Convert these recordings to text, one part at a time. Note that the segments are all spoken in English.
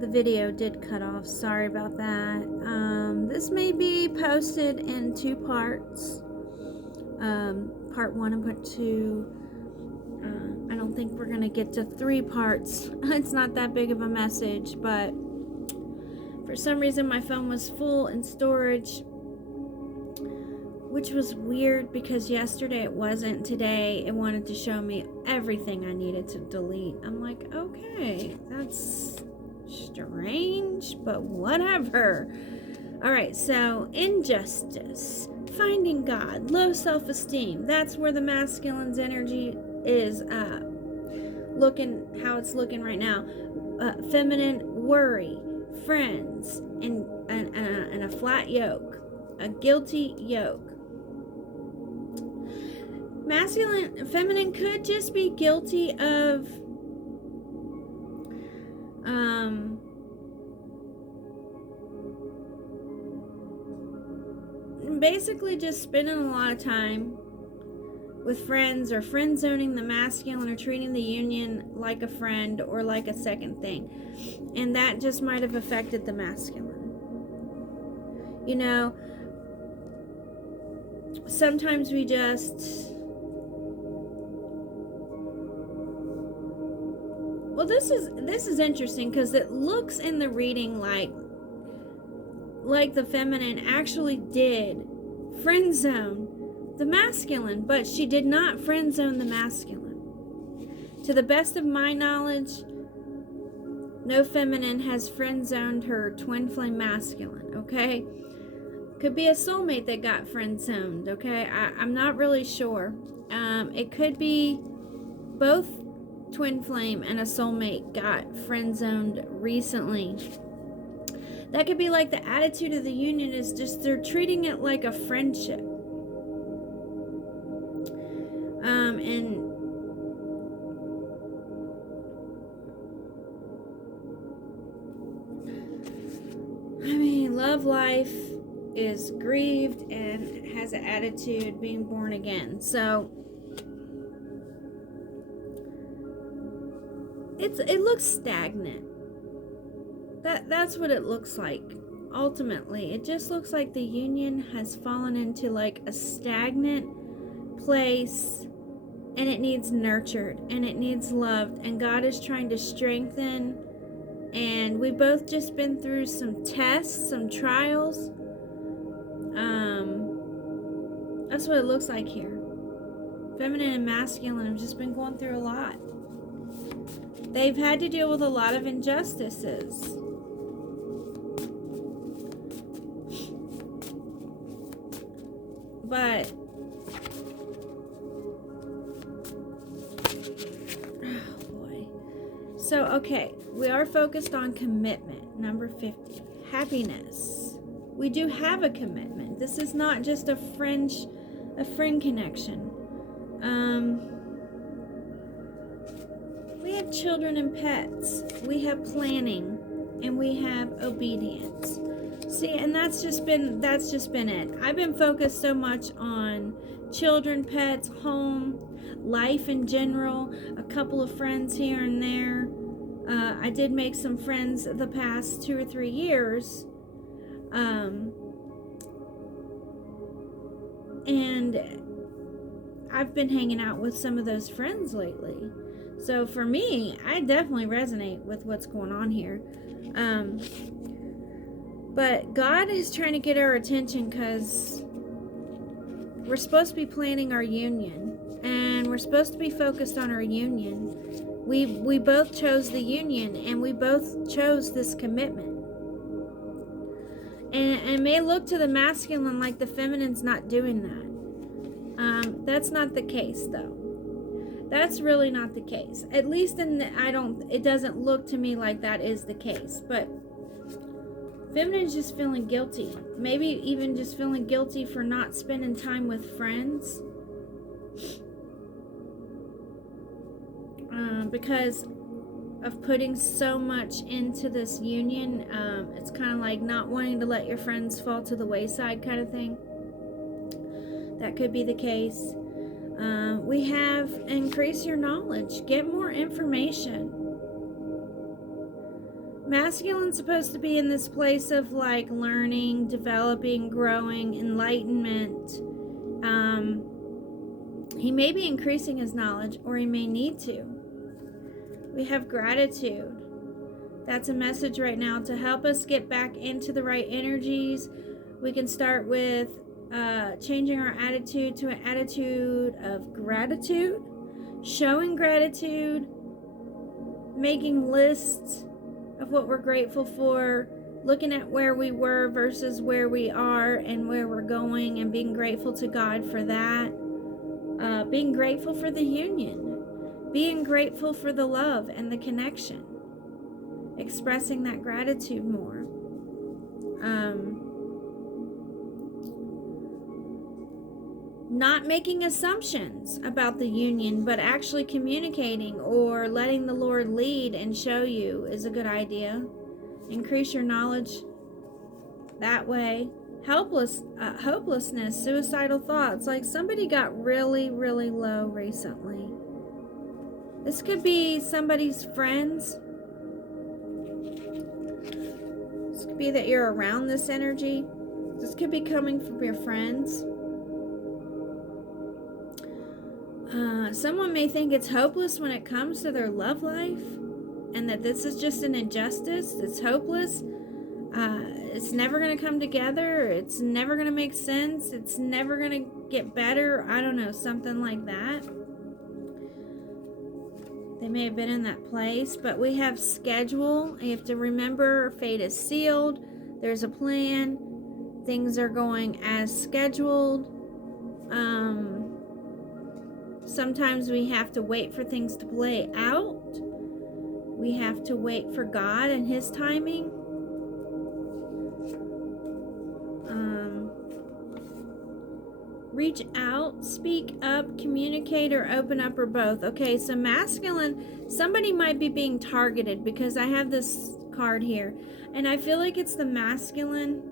The video did cut off. Sorry about that. This may be posted in 2 parts. Part 1 and part 2. I don't think we're going to get to 3 parts. It's not that big of a message, but for some reason my phone was full in storage, which was weird because yesterday it wasn't. Today it wanted to show me everything I needed to delete. I'm like, okay, that's strange, but whatever. All right, so injustice, finding God, low self-esteem. That's where the masculine's energy is looking, how it's looking right now. Feminine, worry, friends, and a flat yoke, a guilty yoke. Masculine, feminine could just be guilty of basically just spending a lot of time with friends, or friend zoning the masculine, or treating the union like a friend or like a second thing. And that just might have affected the masculine. You know, sometimes we just, well, this is interesting because it looks in the reading like the feminine actually did friend zone the masculine, but she did not friend zone the masculine. To the best of my knowledge, no feminine has friend zoned her twin flame masculine, okay? Could be a soulmate that got friend zoned, okay? I'm not really sure. It could be both twin flame and a soulmate got friend zoned recently. That could be like the attitude of the union is just they're treating it like a friendship. And I mean, love life is grieved and has an attitude being born again. So it looks stagnant. That's what it looks like. Ultimately, it just looks like the union has fallen into like a stagnant place, and it needs nurtured and it needs loved, and God is trying to strengthen. And we've both just been through some tests, some trials. That's what it looks like here. Feminine and masculine have just been going through a lot. They've had to deal with a lot of injustices. But oh boy. So okay, we are focused on commitment. Number 50. Happiness. We do have a commitment. This is not just a friend connection. We have children and pets. We have planning, and we have obedience. See, and that's just been it. I've been focused so much on children, pets, home, life in general, a couple of friends here and there. I did make some friends the past 2 or 3 years. And I've been hanging out with some of those friends lately. So for me, I definitely resonate with what's going on here. But God is trying to get our attention because we're supposed to be planning our union, and we're supposed to be focused on our union. We both chose the union, and we both chose this commitment. And it may look to the masculine like the feminine's not doing that. That's not the case, though. That's really not the case. At least it doesn't look to me like that is the case. But feminine's just feeling guilty. Maybe even just feeling guilty for not spending time with friends. Because of putting so much into this union. It's kind of like not wanting to let your friends fall to the wayside kind of thing. That could be the case. We have increase your knowledge. Get more information. Masculine's supposed to be in this place of like learning, developing, growing, enlightenment. He may be increasing his knowledge, or he may need to. We have gratitude. That's a message right now to help us get back into the right energies. We can start with changing our attitude to an attitude of gratitude, showing gratitude, making lists of what we're grateful for, looking at where we were versus where we are and where we're going, and being grateful to God for that. Being grateful for the union, being grateful for the love and the connection, expressing that gratitude more. Not making assumptions about the union, but actually communicating or letting the Lord lead and show you is a good idea. Increase your knowledge that way. Hopelessness, suicidal thoughts. Like somebody got really, really low recently. This could be somebody's friends. This could be that you're around this energy. This could be coming from your friends. Someone may think it's hopeless when it comes to their love life, and that this is just an injustice. It's hopeless. It's never going to come together. It's never going to make sense. It's never going to get better. I don't know, something like that. They may have been in that place, but we have schedule. You have to remember, fate is sealed. There's a plan. Things are going as scheduled. Sometimes we have to wait for things to play out. We have to wait for God and His timing. Reach out, speak up, communicate, or open up, or both. Okay, so masculine, somebody might be being targeted because I have this card here, and I feel like it's the masculine.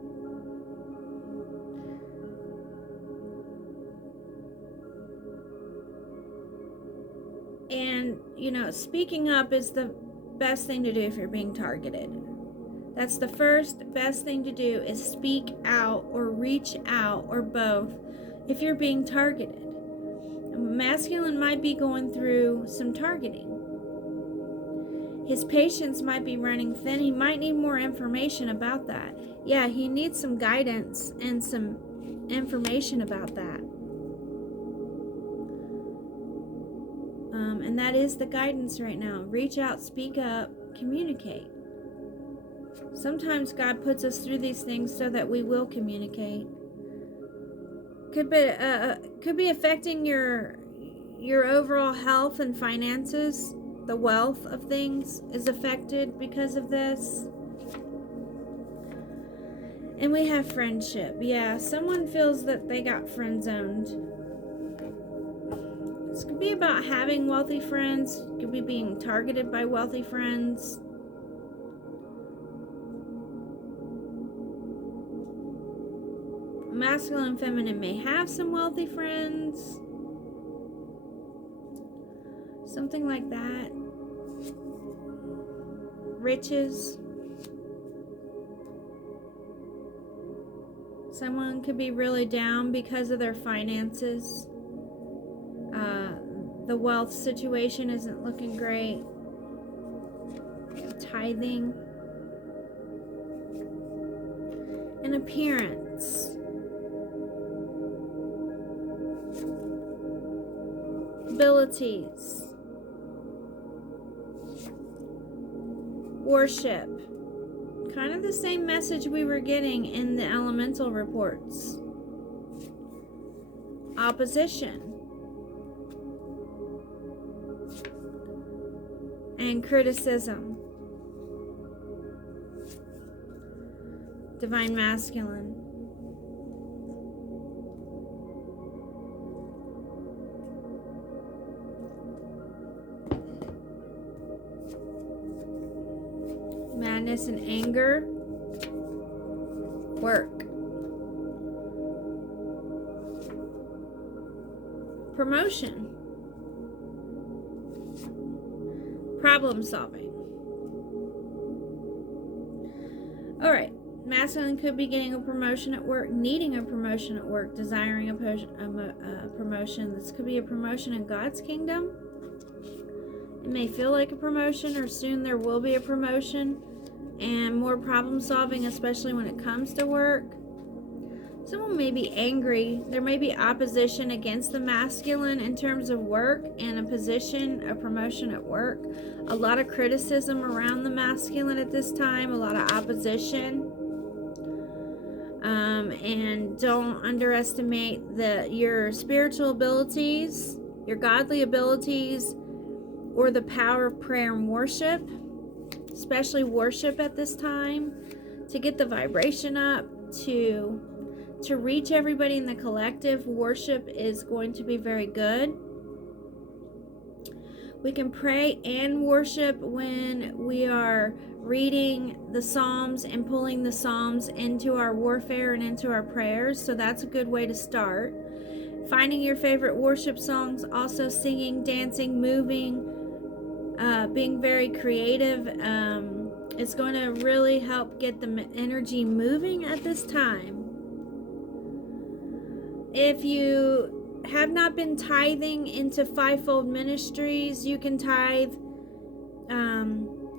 And, you know, speaking up is the best thing to do if you're being targeted. That's the first best thing to do, is speak out or reach out, or both, if you're being targeted. Masculine might be going through some targeting. His patience might be running thin. He might need more information about that. Yeah, he needs some guidance and some information about that. And that is the guidance right now. Reach out, speak up, communicate. Sometimes God puts us through these things so that we will communicate. Could be affecting your overall health and finances. The wealth of things is affected because of this. And we have friendship. Yeah, someone feels that they got friend zoned. This could be about having wealthy friends. It could be being targeted by wealthy friends. Masculine and feminine may have some wealthy friends. Something like that. Riches. Someone could be really down because of their finances. The wealth situation isn't looking great. Tithing. An appearance. Abilities. Worship. Kind of the same message we were getting in the elemental reports. Opposition. And criticism. Divine masculine. Madness and anger. Work. Promotion. Problem solving. All right. Masculine could be getting a promotion at work, needing a promotion at work, desiring a promotion. This could be a promotion in God's kingdom. It may feel like a promotion, or soon there will be a promotion, and more problem solving, especially when it comes to work. Someone may be angry. There may be opposition against the masculine in terms of work and a position, a promotion at work. A lot of criticism around the masculine at this time, a lot of opposition. And don't underestimate your spiritual abilities, your godly abilities, or the power of prayer and worship, especially worship at this time, to get the vibration up, to reach everybody in the collective. Worship is going to be very good. We can pray and worship when we are reading the Psalms and pulling the Psalms into our warfare and into our prayers. So that's a good way to start. Finding your favorite worship songs, also singing, dancing, moving, being very creative. It's going to really help get the energy moving at this time. If you have not been tithing into fivefold ministries, you can tithe.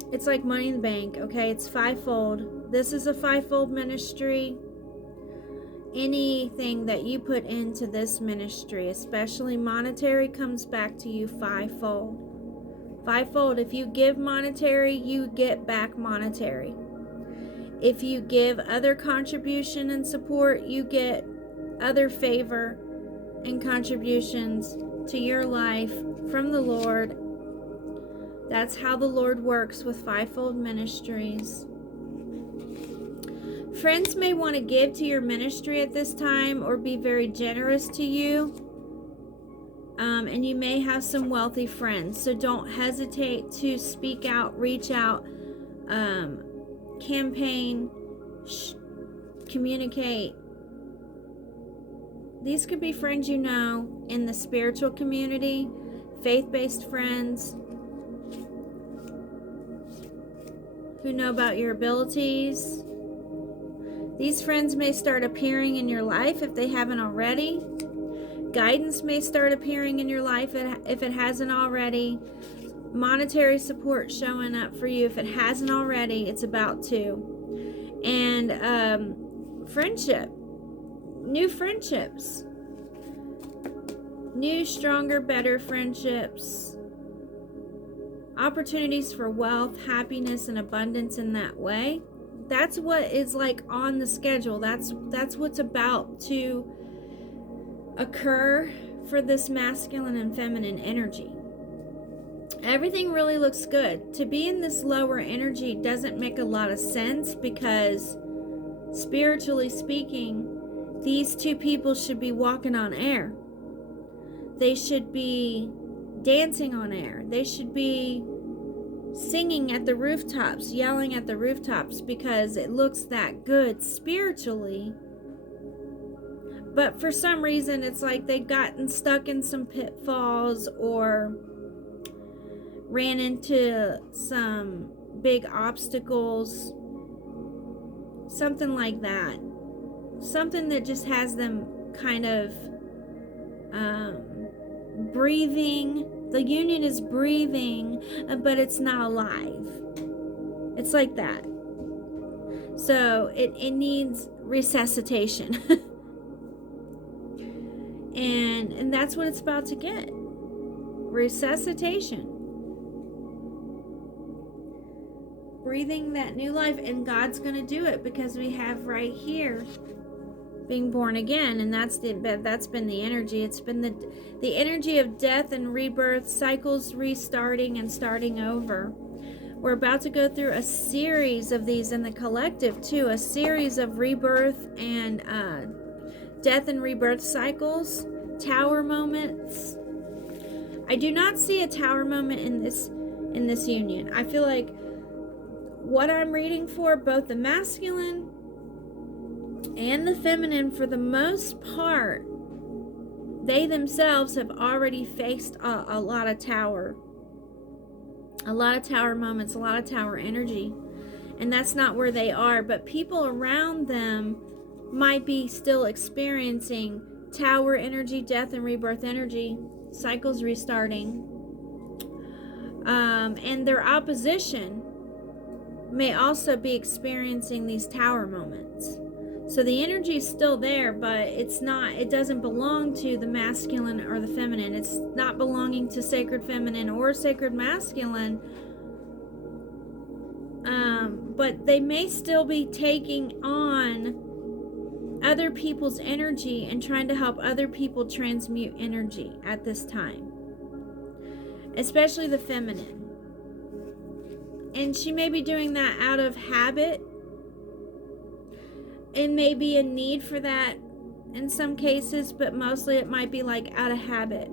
It's like money in the bank, okay? It's fivefold. This is a fivefold ministry. Anything that you put into this ministry, especially monetary, comes back to you fivefold. Fivefold. If you give monetary, you get back monetary. If you give other contribution and support, you get other favor and contributions to your life from the Lord. That's how the Lord works with fivefold ministries. Friends may want to give to your ministry at this time or be very generous to you. And you may have some wealthy friends, so don't hesitate to speak out, reach out, campaign, communicate. These could be friends you know in the spiritual community, faith-based friends who know about your abilities. These friends may start appearing in your life if they haven't already. Guidance may start appearing in your life if it hasn't already. Monetary support showing up for you if it hasn't already. It's about to. And friendship. New friendships. New, stronger, better friendships. Opportunities for wealth, happiness, and abundance in that way. That's what is like on the schedule. That's what's about to occur for this masculine and feminine energy. Everything really looks good. To be in this lower energy doesn't make a lot of sense, because spiritually speaking, these two people should be walking on air. They should be dancing on air. They should be singing at the rooftops, yelling at the rooftops, because it looks that good spiritually. But for some reason, it's like they've gotten stuck in some pitfalls or ran into some big obstacles. Something like that. Something that just has them kind of breathing. The union is breathing, but it's not alive. It's like that. So it needs resuscitation. and that's what it's about to get. Resuscitation. Breathing that new life, and God's going to do it, because we have right here being born again, and that's been the energy. It's been the energy of death and rebirth, cycles restarting and starting over. We're about to go through a series of these in the collective too, a series of rebirth and death and rebirth cycles, tower moments. I do not see a tower moment in this union. I feel like what I'm reading for both the masculine and the feminine, for the most part, they themselves have already faced a lot of tower moments, a lot of tower energy. and that's not where they are, but people around them might be still experiencing tower energy, death and rebirth energy, cycles restarting, and their opposition may also be experiencing these tower moments. So the energy is still there, but it doesn't belong to the masculine or the feminine. It's not belonging to sacred feminine or sacred masculine. But they may still be taking on other people's energy and trying to help other people transmute energy at this time, especially the feminine. And she may be doing that out of habit. It may be a need for that in some cases, but mostly it might be like out of habit.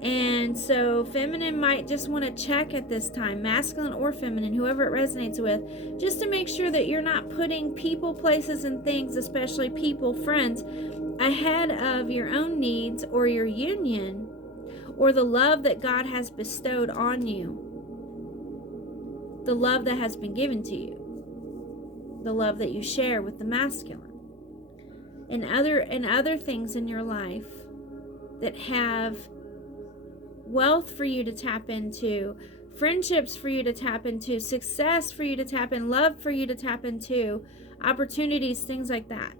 And so feminine might just want to check at this time, masculine or feminine, whoever it resonates with, just to make sure that you're not putting people, places, and things, especially people, friends, ahead of your own needs or your union or the love that God has bestowed on you, the love that has been given to you, the love that you share with the masculine, and other things in your life that have wealth for you to tap into, friendships for you to tap into, success for you to tap in, love for you to tap into, opportunities, things like that.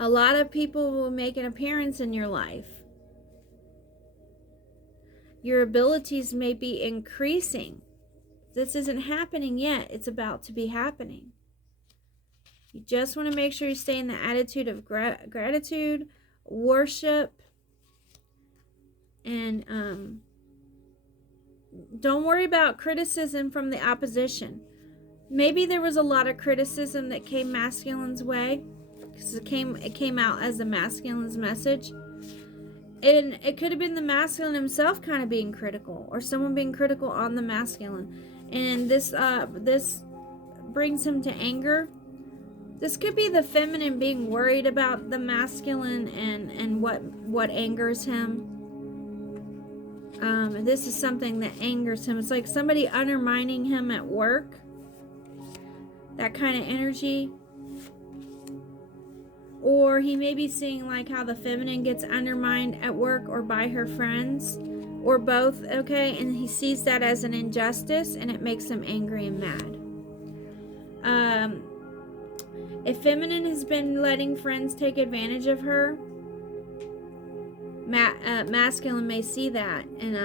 A lot of people will make an appearance in your life. Your abilities may be increasing. This isn't happening yet. It's about to be happening. You just want to make sure you stay in the attitude of gratitude, worship, and don't worry about criticism from the opposition. Maybe there was a lot of criticism that came masculine's way, because it came out as the masculine's message. And it could have been the masculine himself kind of being critical, or someone being critical on the masculine. And this brings him to anger. This could be the feminine being worried about the masculine and what angers him. This is something that angers him. It's like somebody undermining him at work. That kind of energy. Or he may be seeing like how the feminine gets undermined at work or by her friends, or both, okay? And he sees that as an injustice, and it makes him angry and mad. If feminine has been letting friends take advantage of her, masculine may see that, and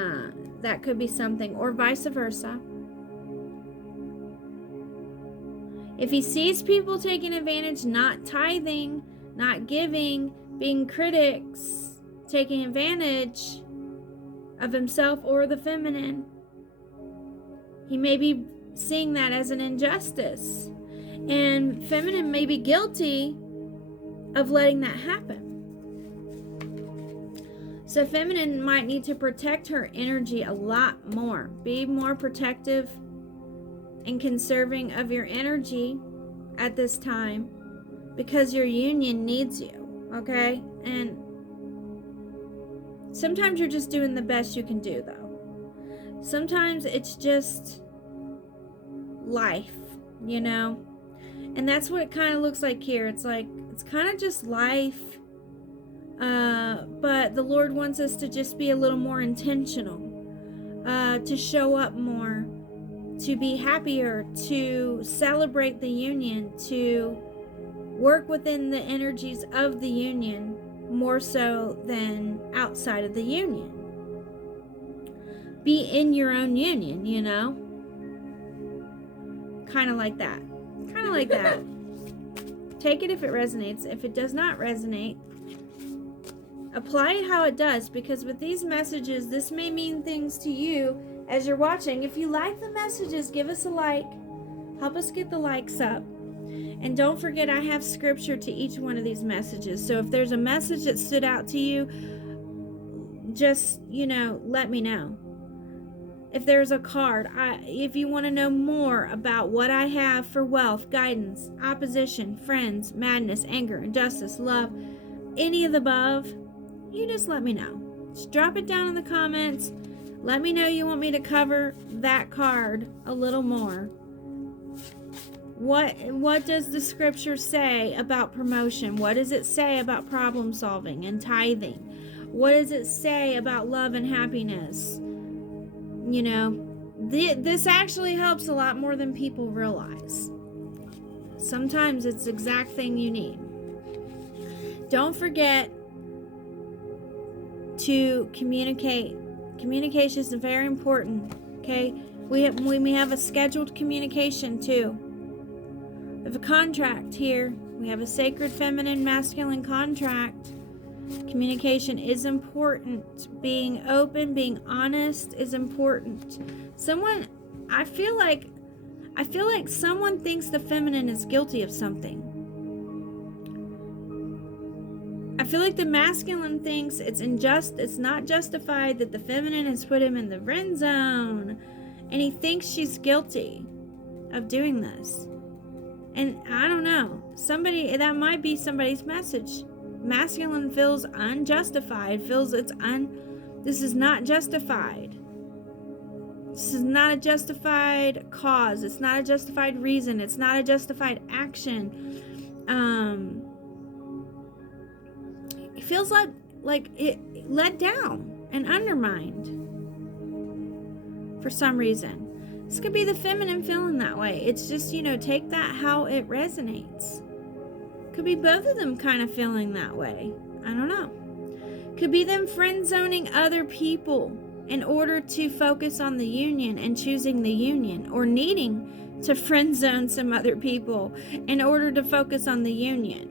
that could be something, or vice versa. If he sees people taking advantage, not tithing, not giving, being critics, taking advantage of himself or the feminine, he may be seeing that as an injustice. And feminine may be guilty of letting that happen. So feminine might need to protect her energy a lot more. Be more protective and conserving of your energy at this time, because your union needs you, okay? And sometimes you're just doing the best you can do, though. Sometimes it's just life, you know? And that's what it kind of looks like here. It's like, it's kind of just life. But the Lord wants us to just be a little more intentional, to show up more, to be happier, to celebrate the union, to work within the energies of the union more so than outside of the union. Be in your own union, you know? Kind of like that. Kind of like that. Take it if it resonates. If it does not resonate, apply it how it does, because with these messages, this may mean things to you as you're watching. If you like the messages, give us a like. Help us get the likes up. And don't forget, I have scripture to each one of these messages. So if there's a message that stood out to you, just, let me know. If there's a card, if you want to know more about what I have for wealth, guidance, opposition, friends, madness, anger, injustice, love, any of the above, you just let me know. Just drop it down in the comments. Let me know you want me to cover that card a little more. What does the scripture say about promotion? What does it say about problem solving and tithing? What does it say about love and happiness? You know, this actually helps a lot more than people realize. Sometimes it's the exact thing you need. Don't forget to communicate. Communication is very important, okay? We may have a scheduled communication too. We have a contract here. We have a sacred feminine masculine contract. Communication is important. Being open, being honest is important. I feel like someone thinks the feminine is guilty of something. I feel like the masculine thinks it's not justified that the feminine has put him in the friend zone, and he thinks she's guilty of doing this. And I don't know, that might be somebody's message. Masculine feels unjustified, this is not justified. This is not a justified cause. It's not a justified reason. It's not a justified action. It feels like it let down and undermined for some reason. This could be the feminine feeling that way. It's just, take that how it resonates. Could be both of them kind of feeling that way. I don't know. Could be them friend zoning other people in order to focus on the union and choosing the union, or needing to friend zone some other people in order to focus on the union.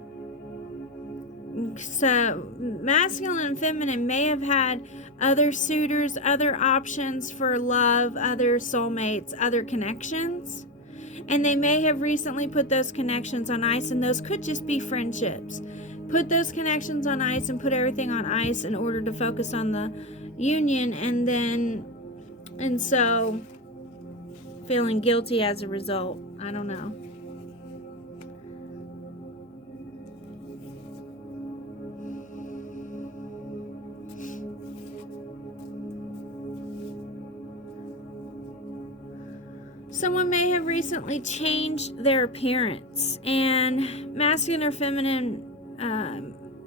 So masculine and feminine may have had other suitors, other options for love, other soulmates, other connections, and they may have recently put those connections on ice, and those could just be friendships. Put those connections on ice and put everything on ice in order to focus on the union, and so feeling guilty as a result. I don't know. Someone may have recently changed their appearance, and masculine or feminine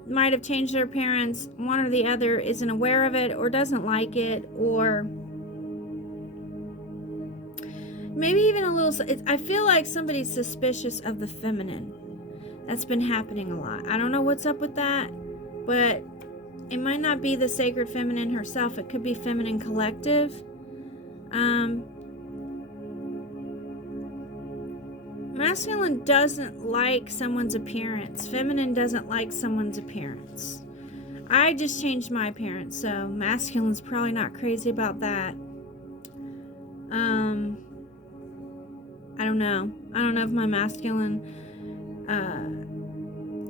might have changed their appearance. One or the other isn't aware of it, or doesn't like it, or maybe even a little. I feel like somebody's suspicious of the feminine. That's been happening a lot. I don't know what's up with that, but it might not be the sacred feminine herself. It could be feminine collective. Masculine doesn't like someone's appearance. Feminine doesn't like someone's appearance. I just changed my appearance, so masculine's probably not crazy about that. I don't know. I don't know if my masculine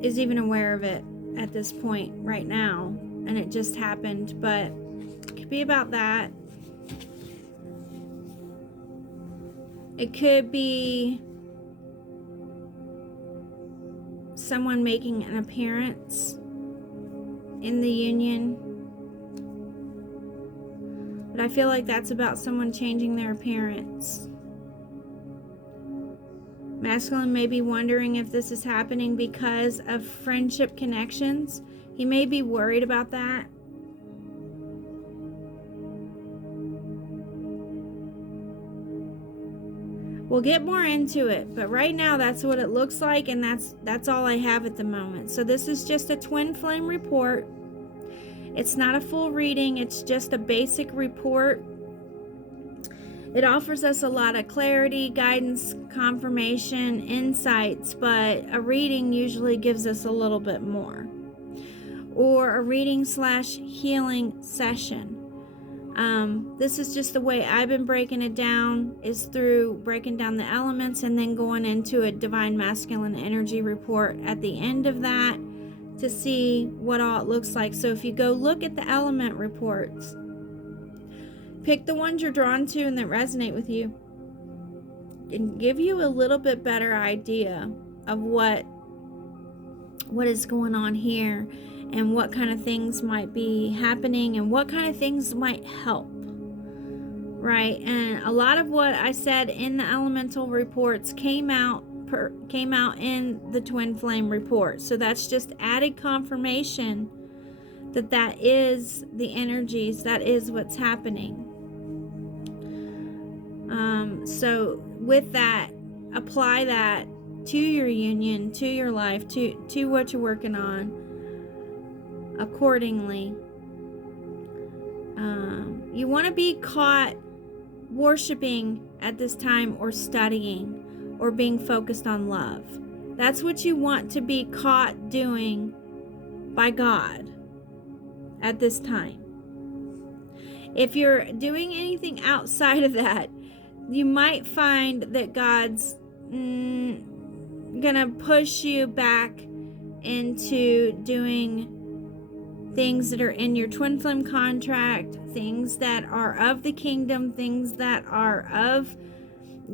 is even aware of it at this point right now, and it just happened, but it could be about that. It could be someone making an appearance in the union, but I feel like that's about someone changing their appearance. Masculine may be wondering if this is happening because of friendship connections. He may be worried about that. We'll get more into it, but right now that's what it looks like, and that's all I have at the moment. So this is just a twin flame report. It's not a full reading, it's just a basic report. It offers us a lot of clarity, guidance, confirmation, insights, but a reading usually gives us a little bit more. Or a reading/healing session. This is just the way I've been breaking it down, is through breaking down the elements and then going into a divine masculine energy report at the end of that to see what all it looks like. So if you go look at the element reports, pick the ones you're drawn to and that resonate with you, and give you a little bit better idea of what is going on here, and what kind of things might be happening, and what kind of things might help, right? And a lot of what I said in the elemental reports came out came out in the twin flame report. So that's just added confirmation that is the energies, that is what's happening. So with that, apply that to your union, to your life, to what you're working on accordingly. You want to be caught worshiping at this time, or studying, or being focused on love. That's what you want to be caught doing by God at this time. If you're doing anything outside of that, you might find that God's gonna push you back into doing things that are in your twin flame contract, things that are of the kingdom, things that are of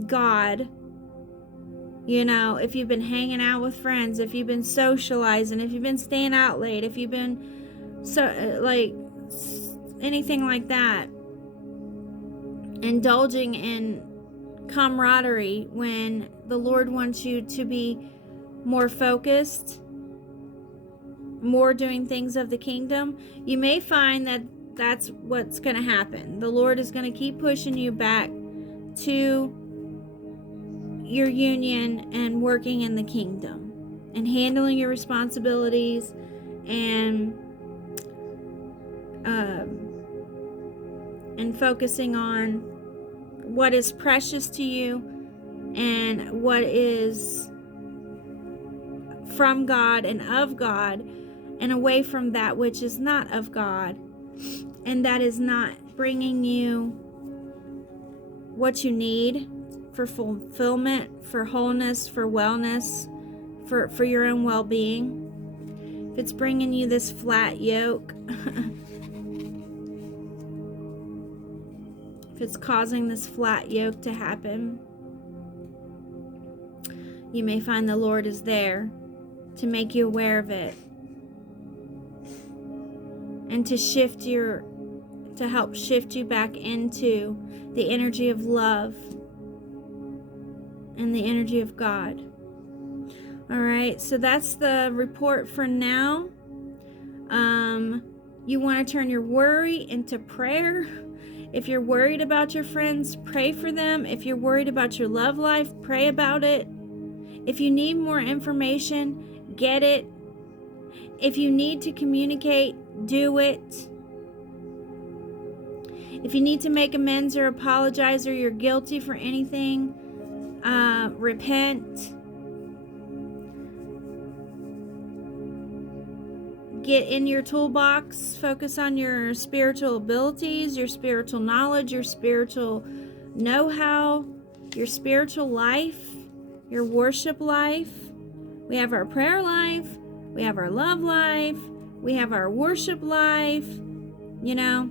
God. You know, if you've been hanging out with friends, if you've been socializing, if you've been staying out late, if you've been anything like that, indulging in camaraderie when the Lord wants you to be more focused, more doing things of the kingdom, you may find that that's what's going to happen. The Lord is going to keep pushing you back to your union and working in the kingdom and handling your responsibilities and focusing on what is precious to you and what is from God and of God, and away from that which is not of God and that is not bringing you what you need for fulfillment, for wholeness, for wellness, for your own well-being. If it's bringing you this flat yoke, if it's causing this flat yoke to happen, you may find the Lord is there to make you aware of it and to help shift you back into the energy of love and the energy of God. All right, so that's the report for now. You want to turn your worry into prayer. If you're worried about your friends, pray for them. If you're worried about your love life, pray about it. If you need more information, get it. If you need to communicate, do it. If you need to make amends or apologize, or you're guilty for anything, repent. Get in your toolbox, focus on your spiritual abilities, your spiritual knowledge, your spiritual know-how, your spiritual life, your worship life. We have our prayer life, we have our love life, we have our worship life. You know,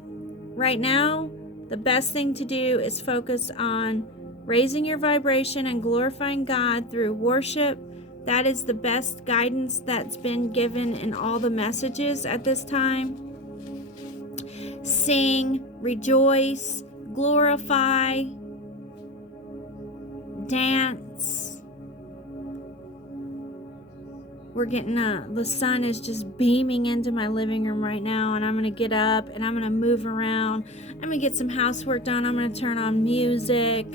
right now, the best thing to do is focus on raising your vibration and glorifying God through worship. That is the best guidance that's been given in all the messages at this time. Sing, rejoice, glorify, dance. We're getting the sun is just beaming into my living room right now, and I'm going to get up and I'm going to move around. I'm going to get some housework done. I'm going to turn on music,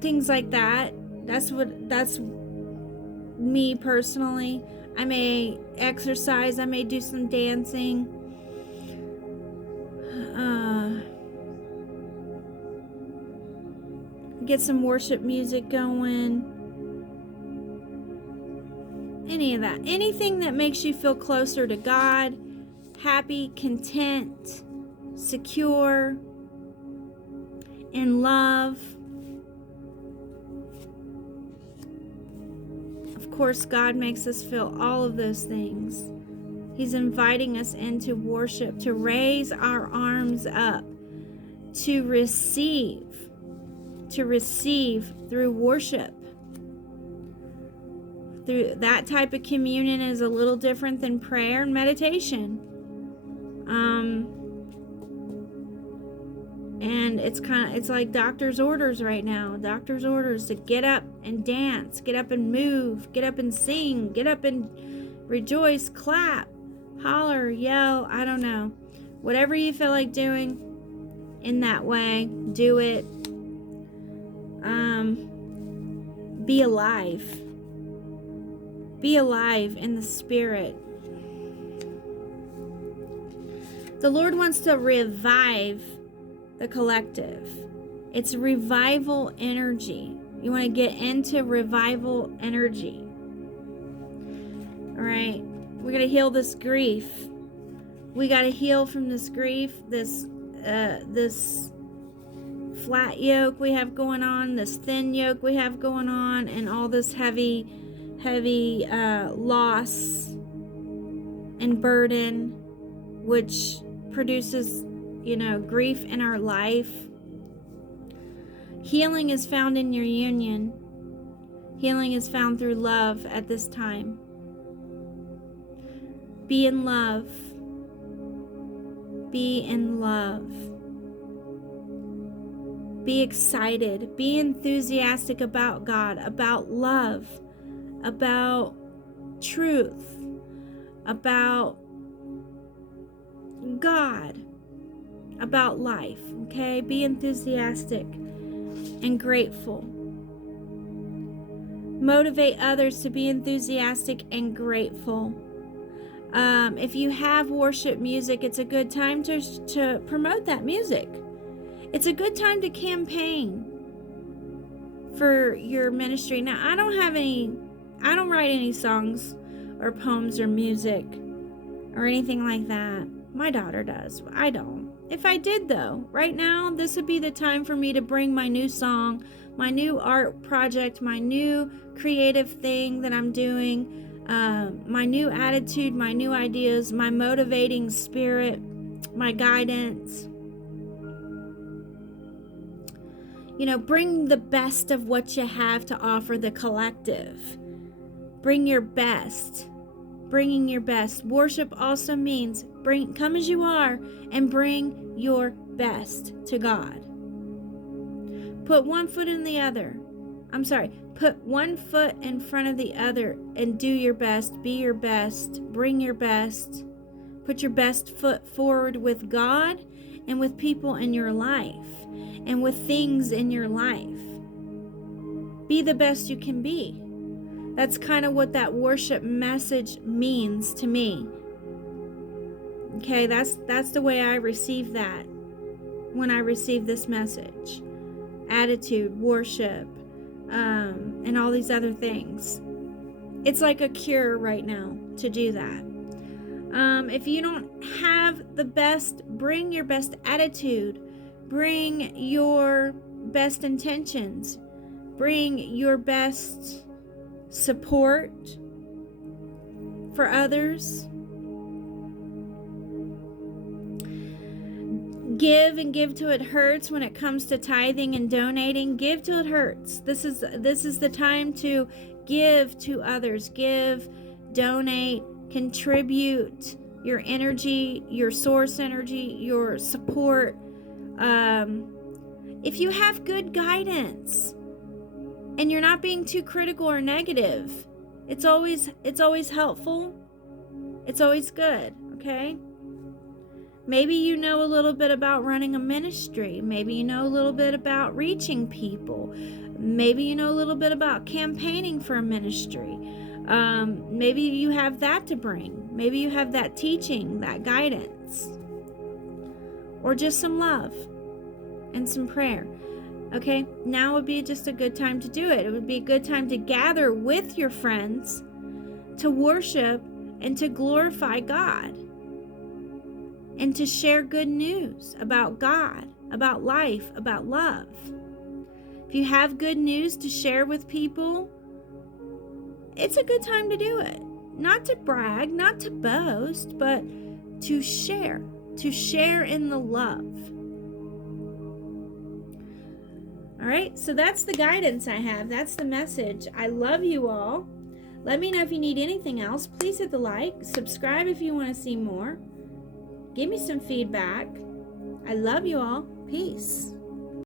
things like that. That's me personally. I may exercise, I may do some dancing. Get some worship music going. Any of that. Anything that makes you feel closer to God, happy, content, secure, in love. Of course, God makes us feel all of those things. He's inviting us into worship, to raise our arms up, to receive through worship. Through that type of communion is a little different than prayer and meditation. And it's like doctor's orders right now. Doctor's orders to get up and dance, get up and move, get up and sing, get up and rejoice, clap, holler, yell, I don't know. Whatever you feel like doing in that way, do it. Be alive. Be alive in the Spirit. The Lord wants to revive the collective. It's revival energy. You want to get into revival energy. All right. We're going to heal this grief. We got to heal from this grief, this flat yoke we have going on, this thin yoke we have going on, and all this heavy loss and burden, which produces, grief in our life. Healing is found in your union. Healing is found through love at this time. Be in love. Be in love. Be excited. Be enthusiastic about God, about love, about truth, about God, about life, okay? Be enthusiastic and grateful. Motivate others to be enthusiastic and grateful. If you have worship music, it's a good time to promote that music. It's a good time to campaign for your ministry. Now, I don't write any songs or poems or music or anything like that. My daughter does. I don't. If I did, though, right now, this would be the time for me to bring my new song, my new art project, my new creative thing that I'm doing, my new attitude, my new ideas, my motivating spirit, my guidance. Bring the best of what you have to offer the collective. Bring your best. Bringing your best. Worship also means come as you are and bring your best to God. Put one foot in the other. Put one foot in front of the other and do your best. Be your best. Bring your best. Put your best foot forward with God and with people in your life and with things in your life. Be the best you can be. That's kind of what that worship message means to me. Okay, that's the way I receive that when I receive this message. Attitude, worship, and all these other things. It's like a cure right now to do that. If you don't have the best, bring your best attitude. Bring your best intentions. Bring your best support for others. Give and give till it hurts. When it comes to tithing and donating, give till it hurts. This is the time to give to others. Give, donate, contribute your energy, your source energy, your support. If you have good guidance and you're not being too critical or negative, it's always helpful. It's always good, okay? Maybe you know a little bit about running a ministry. Maybe you know a little bit about reaching people. Maybe you know a little bit about campaigning for a ministry. Maybe you have that to bring. Maybe you have that teaching, that guidance. Or just some love and some prayer. Okay, now would be just a good time to do it. It would be a good time to gather with your friends to worship and to glorify God and to share good news about God, about life, about love. If you have good news to share with people, it's a good time to do it. Not to brag, not to boast, but to share in the love. All right, so that's the guidance I have. That's the message. I love you all. Let me know if you need anything else. Please hit the like. Subscribe if you want to see more. Give me some feedback. I love you all. Peace.